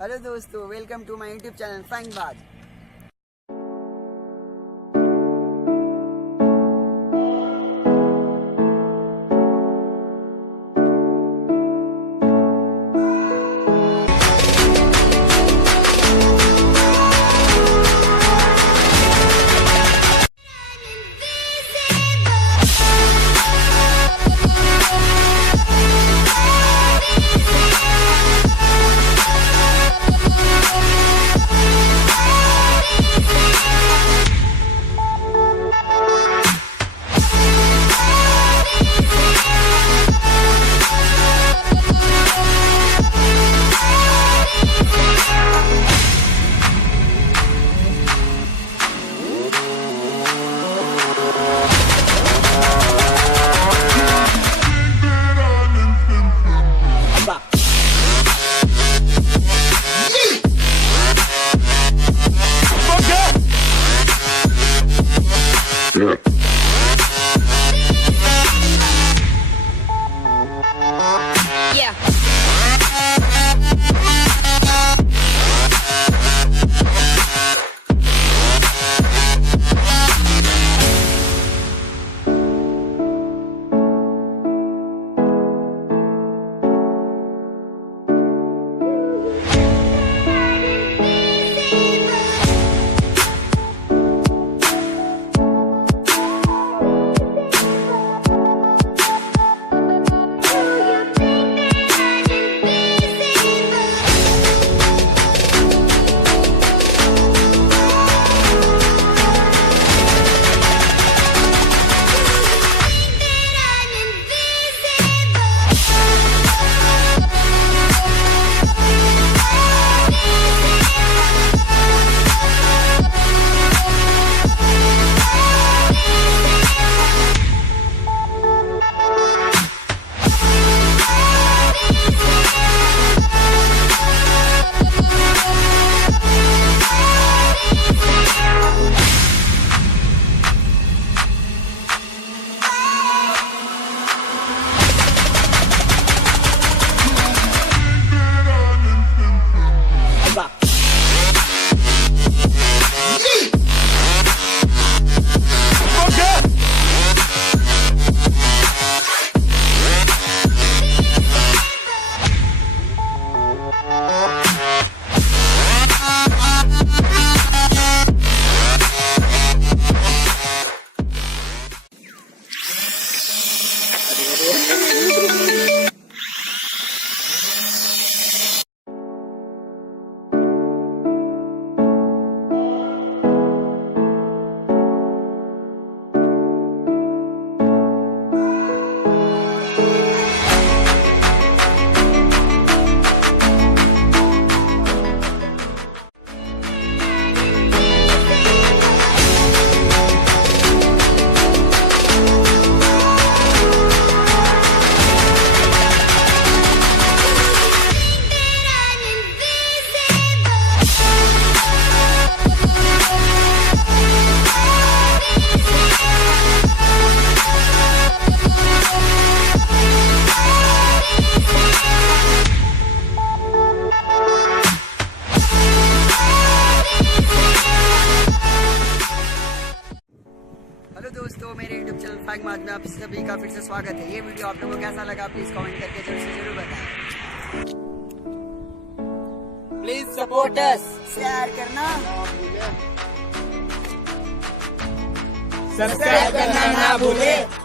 हेलो दोस्तों, welcome to my YouTube channel बाज। Hello दोस्तों, मेरे यूट्यूब चैनल बाज में आप सभी का फिर से स्वागत है। ये वीडियो आप लोगों को कैसा लगा प्लीज कमेंट करके जरूर बताएं। प्लीज सपोर्ट अस, शेयर करना, सब्सक्राइब करना ना भूले।